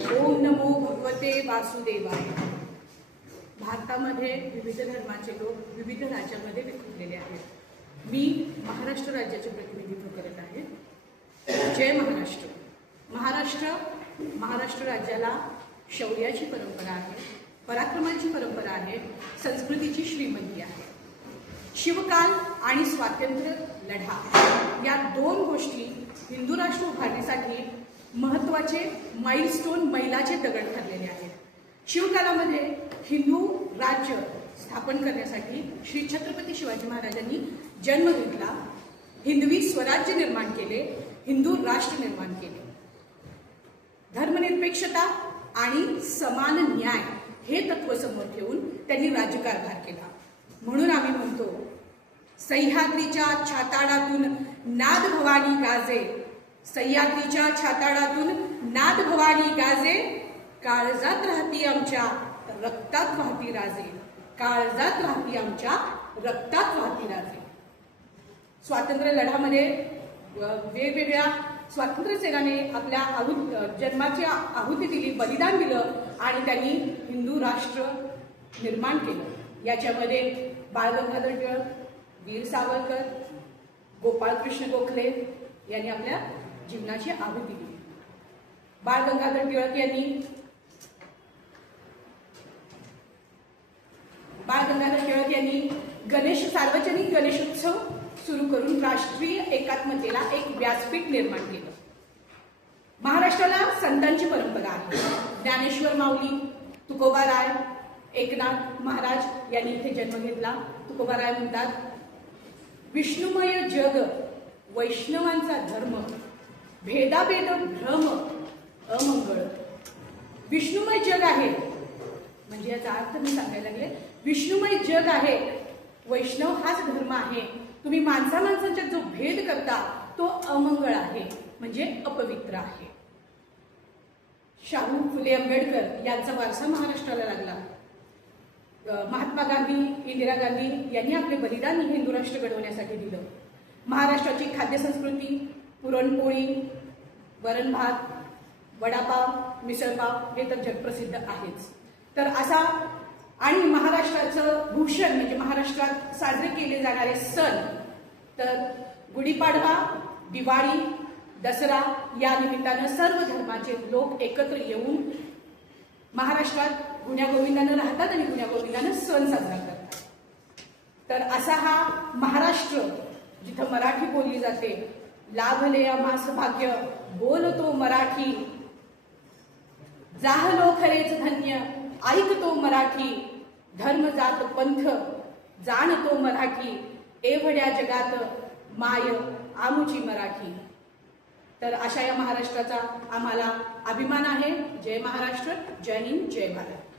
ओम नमो भगवते वासुदेवाय. भारतामध्ये विविध धर्माचे लोक विविध राज्यामध्ये विखुरलेले आहेत. मी महाराष्ट्र राज्याचे प्रतिनिधित्व करत आहे. जय महाराष्ट्र. महाराष्ट्र महाराष्ट्र राज्याला शौर्याची परंपरा आहे पराक्रमाची परंपरा आहे संस्कृतीची श्रीमंती आहे. शिवकाल आणि स्वातंत्र्य लढा या दोन गोष्टी हिंदू राष्ट्र उभारणीसाठी महत्त्वाचे माइलस्टोन मैलाचे दगड ठरलेले आहेत. शिवकालामध्ये हिंदू राज्य स्थापन करण्यासाठी श्री छत्रपती शिवाजी महाराजांनी जन्म घेतला. हिंदवी स्वराज्य निर्माण केले हिंदू राष्ट्र निर्माण केले. धर्मनिरपेक्षता आणि समान न्याय हे तत्व समोर ठेवून त्यांनी राज्यकारभार केला. म्हणून आम्ही म्हणतो सह्याद्रीच्या छाताडातून नाद भवानी गाजे. सह्याद्रीच्या छाताडातून नाद भवानी गाजे काळजात राहती आमच्या रक्तात वाहती राजे. काळजात राहती आमच्या रक्तात वाहती राजे. स्वातंत्र्य लढ्यामध्ये वेगवेगळ्या स्वातंत्र्य सेनाने आपल्या आहु जन्माची आहुती दिली बलिदान दिलं आणि त्यांनी हिंदू राष्ट्र निर्माण केलं. याच्यामध्ये बाळ गंगाधर टिळक वीर सावरकर गोपाळकृष्ण गोखले यांनी आपल्या जीवनाची आहुती दिली. बाळ गंगाधर टिळक यांनी बाळ गंगाधर टिळक यांनी गणेश सार्वजनिक गणेशोत्सव सुरू करून राष्ट्रीय एकात्मतेला एक व्यासपीठ निर्माण केलं. महाराष्ट्राला संतांची परंपरा आहे. ज्ञानेश्वर माऊली तुकोबा राय एकनाथ महाराज यांनी इथे जन्म घेतला. तुकोबा राय म्हणतात विष्णुमय जग वैष्णवांचा धर्म भेदाभेद भ्रम अमंगळ. विष्णुमय जग आहे. म्हणजे याचा अर्थ मी सांगायला लागले विष्णुमय जग आहे. वैष्णव हाच धर्म आहे. तुम्ही माणसा माणसांच्या जो भेद करता तो अमंगळ आहे. म्हणजे अपवित्र आहे. शाहू फुले आंबेडकर यांचा वारसा महाराष्ट्राला लागला. महात्मा गांधी इंदिरा गांधी यांनी आपले बलिदान हिंदू राष्ट्र घडवण्यासाठी दिलं. महाराष्ट्राची खाद्य संस्कृती पुरणपोळी वरण भात वडापाव मिसळपाव हे तर जगप्रसिद्ध आहेच. तर असा आणि महाराष्ट्राचं भूषण म्हणजे महाराष्ट्रात साजरे केले जाणारे सण तर गुढीपाडवा दिवाळी दसरा या निमित्तानं सर्व धर्माचे लोक एकत्र येऊन महाराष्ट्रात गुण्यागोविंदानं राहतात आणि गुण्यागोविंदानं सण साजरा करतात. तर असा हा महाराष्ट्र जिथं मराठी बोलली जाते लाभले आमास भाग्य बोलतो मराठी. जाहलो खरेच धन्य. ऐकतो मराठी. धर्म जात पंथ. जाणतो मराठी. एवढ्या जगात माय आमुची मराठी. तर अशा या महाराष्ट्राचा आम्हाला अभिमान आहे. जय महाराष्ट्र. जय हिंद. जय भारत.